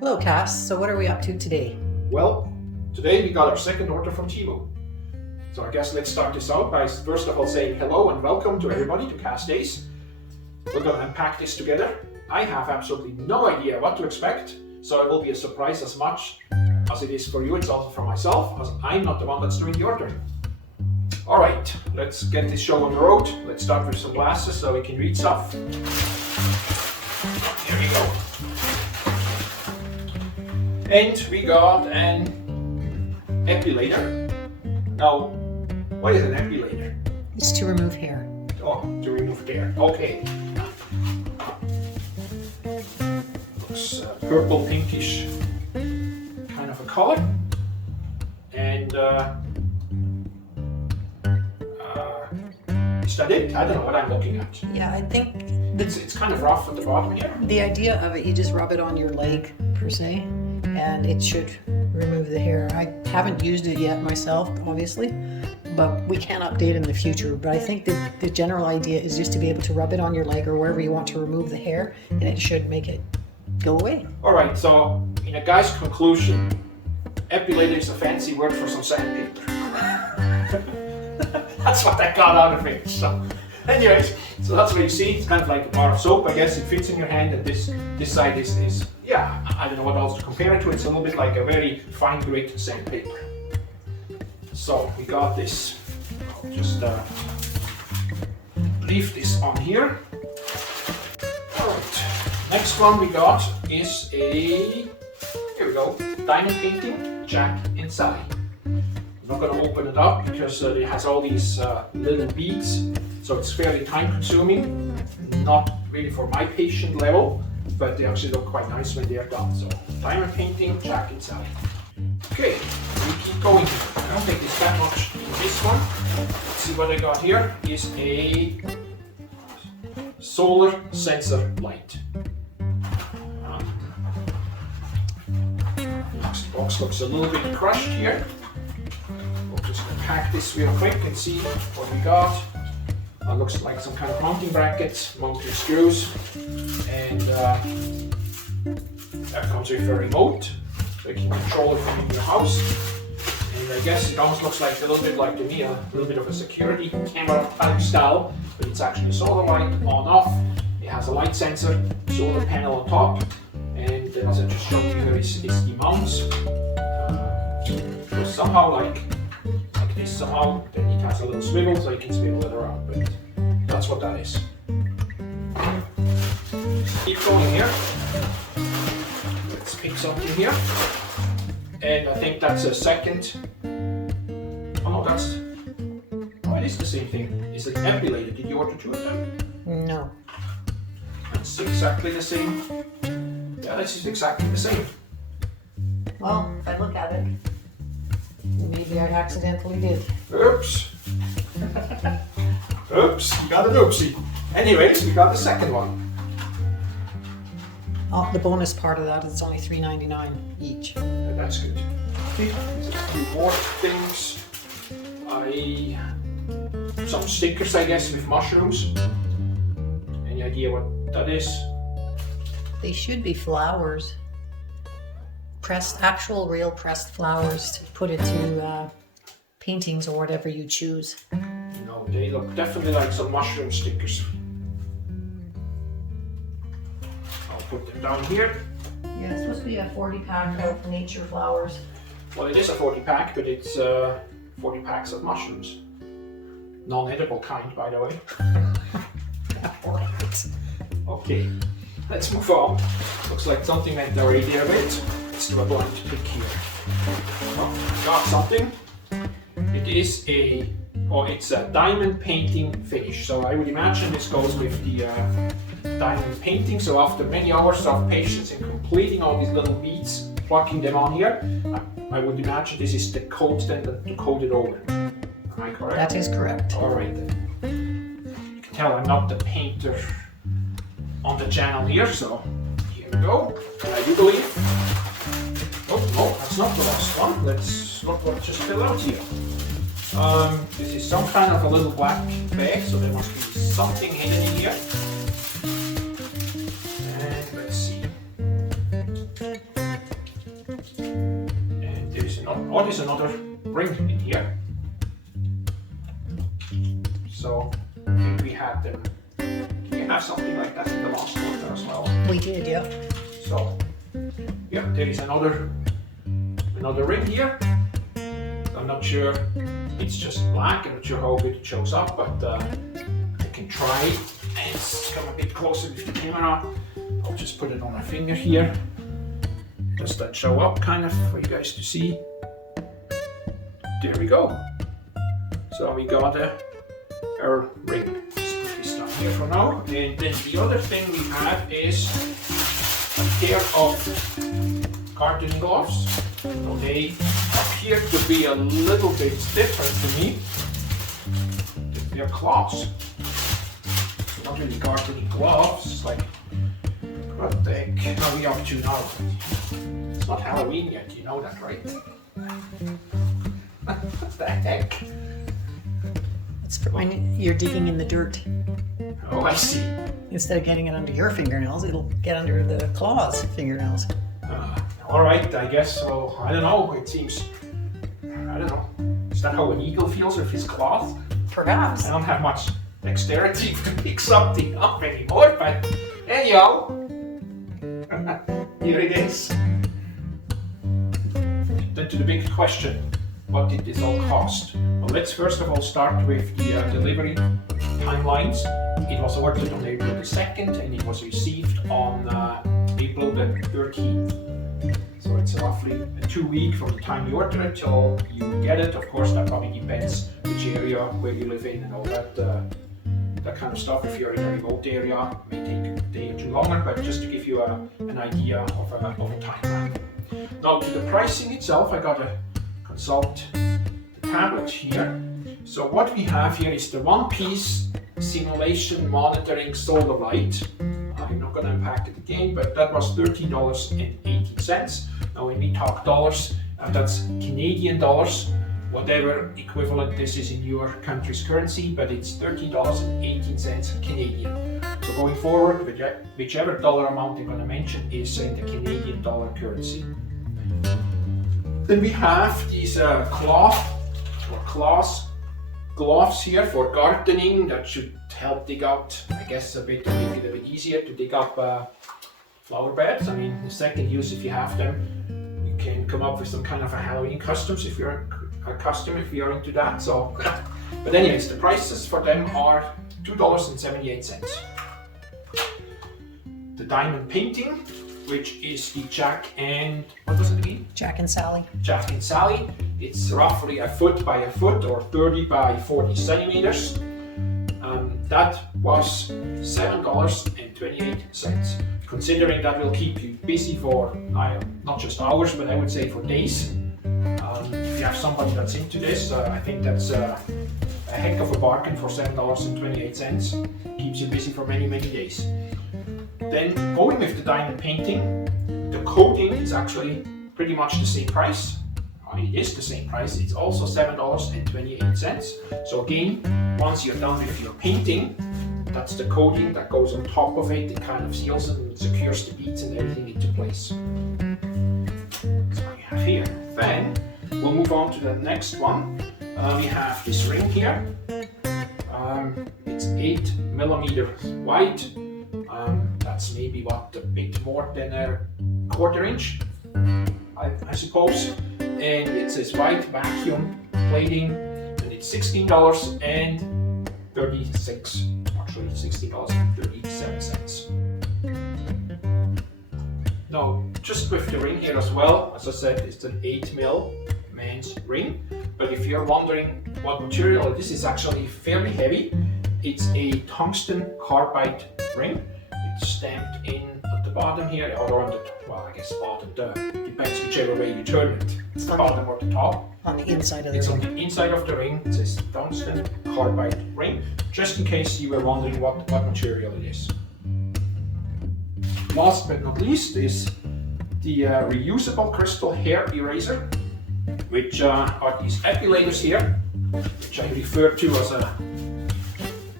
Hello, Cass. So what are we up to today? Well, today we got our second order from TEMU. So I guess let's start this out by first of all saying hello and welcome to everybody to KassDays. We're going to unpack this together. I have absolutely no idea what to expect, so it will be a surprise as much as it is for you. It's also for myself, as I'm not the one that's doing the ordering. All right, let's get this show on the road. Let's start with some glasses so we can read stuff. Here we go. And we got an epilator. Now, what is an epilator? It's to remove hair. Oh, to remove hair. Okay. Looks purple, pinkish kind of a color. And is that it? I don't know what I'm looking at. Yeah, I think It's kind of rough at the bottom here. the idea of it, you just rub it on your leg per se, and it should remove the hair. I haven't used it yet myself, obviously, but we can update in the future. But I think that the general idea is just to be able to rub it on your leg or wherever you want to remove the hair, and it should make it go away. All right, so in a guy's conclusion, epilator is a fancy word for some sandpaper. That's what I got out of it. So, anyways, so that's what you see. It's kind of like a bar of soap. I guess it fits in your hand, and this side is yeah. I don't know what else to compare it to. It's a little bit like a very fine grit sandpaper. So we got this. I'll just leave this on here. All right. Next one we got is here we go, diamond painting Jack inside. I'm not going to open it up because it has all these little beads, so it's fairly time consuming, not really for my patient level, but they actually look quite nice when they are done. So diamond painting Jack inside. Okay, we keep going here. I don't think there's that much in this one. Let's see what I got here is a solar sensor light. The box looks a little bit crushed here. We'll just unpack this real quick and see what we got. Looks like some kind of mounting brackets, mounting screws, and that comes with a remote, so you can control it from your house. And I guess it almost looks like a little bit like to me, a little bit of a security camera type style, but it's actually a solar light on/off. It has a light sensor, solar panel on top. And as I just showed you, here is the mounts. So somehow like this, somehow then it has a little swivel, so you can swivel it around. But that's what that is. Keep going here. Let's pick something here. And I think that's a second. Oh no, it is the same thing. Is it epilated? Did you order two of them? No. It's exactly the same. Yeah, this is exactly the same. Well, if I look at it, maybe I accidentally did. Oops. Oops, you got an oopsie. Anyways, we got the second one. Oh, the bonus part of that is only $3.99 each. And that's good. Okay, there's a few more things. Some stickers, I guess, with mushrooms. Any idea what that is? They should be flowers. Actual real pressed flowers to put into paintings or whatever you choose. No, they look definitely like some mushroom stickers. I'll put them down here. Yeah, it's supposed to be a 40-pack of nature flowers. Well, it is a 40-pack, but it's 40 packs of mushrooms. Non-edible kind, by the way. Alright. Okay. Let's move on. Looks like something went already there a bit. Let's do a blind pick here. Oh, got something. It is it's a diamond painting finish. So I would imagine this goes with the diamond painting. So after many hours of patience in completing all these little beads, plucking them on here, I would imagine this is the coat then to coat it over. Am I correct? That is correct. All right then. You can tell I'm not the painter on the channel here, so here we go. And I do believe. Oh no, that's not the last one. Let's look what just fell out here. This is some kind of a little black bag, so there must be something hidden in here. And let's see. what is another ring in here? So I think we had them. We have something like that in the last quarter as well. We did, yeah. So yeah, there is another ring here. I'm not sure. It's just black. I'm not sure how good it shows up, but I can try and come a bit closer with the camera. I'll just put it on my finger here. Does that show up kind of for you guys to see? There we go. So we got our ring. Just put this down here for now. And then the other thing we have is a pair of gardening gloves. So they appear to be a little bit different to me. They're cloths. So not really gardening gloves. It's like, what the heck are we up to now? It's not Halloween yet, you know that, right? What the heck? It's for when you're digging in the dirt. Oh, I see. Instead of getting it under your fingernails, it'll get under the claws fingernails. All right, I guess. Well, I don't know. It seems, I don't know. Is that how an eagle feels with his claws? Perhaps. I don't have much dexterity to pick something up anymore, but anyhow, here it is. Then to the big question, what did this all cost? Well, let's first of all start with the delivery timelines. It was ordered on April the 2nd and it was received on April the 13th. So it's roughly a 2 week from the time you order it till you get it. Of course, that probably depends which area where you live in and all that kind of stuff. If you're in a remote area, it may take a day or two longer, but just to give you an idea of a timeline. Now to the pricing itself, I got to consult the tablet here. So what we have here is the one-piece simulation monitoring solar light. I'm not going to unpack it again, but that was $13.80. Now when we talk dollars, that's Canadian dollars, whatever equivalent this is in your country's currency, but it's $13.18 Canadian. So going forward, whichever dollar amount I'm going to mention is in the Canadian dollar currency. Then we have these gloves here for gardening that should help dig out, I guess, make it a bit easier to dig up flower beds. I mean, the second use, if you have them, you can come up with some kind of a Halloween costumes if you're if you're into that. So, but anyways, the prices for them are $2.78. The diamond painting, which is the Jack and, what was it again? Jack and Sally. Jack and Sally. It's roughly a foot by a foot or 30 by 40 centimeters. That was $7.28. Considering that will keep you busy for not just hours, but I would say for days. If you have somebody that's into this, I think that's a heck of a bargain for $7.28. Keeps you busy for many, many days. Then going with the diamond painting, the coating is actually pretty much the same price. It is the same price. It's also $7.28. So again, once you're done with your painting, that's the coating that goes on top of it. It kind of seals and secures the beads and everything into place. That's what we have here. Then we'll move on to the next one. We have this ring here. It's 8mm wide. That's maybe a bit more than a quarter inch, I suppose. And it says white vacuum plating, and it's $16.36. Actually, $16.37. Now, just with the ring here as well, as I said, it's an 8mm men's ring. But if you're wondering what material it is actually fairly heavy. It's a tungsten carbide ring. It's stamped in at the bottom here, or on the, well, I guess bottom, depends whichever way you turn it. It's the bottom or the top. On the inside of the It's ring. on the inside of the ring. It says tungsten carbide ring, just in case you were wondering what material it is. Last but not least is the reusable crystal hair eraser, which are these epilators here, which I refer to as a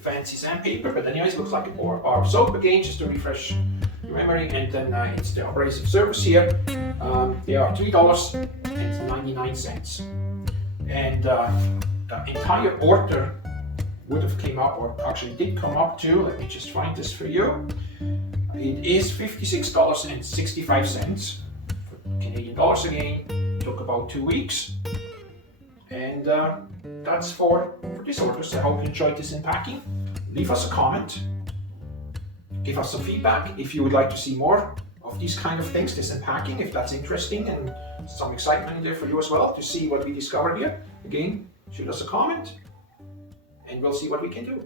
fancy sandpaper, but anyways, it looks like a bar of soap again, just to refresh your memory. And then it's the abrasive surface here. They are $3.99, and the entire order would have came up, or actually did come up to, let me just find this for you. It is $56.65 for Canadian dollars again. Took about 2 weeks, and that's for this order. So I hope you enjoyed this unpacking. Leave us a comment, give us some feedback if you would like to see more of these kind of things, this unpacking, if that's interesting and some excitement in there for you as well to see what we discovered here. Again, shoot us a comment and we'll see what we can do.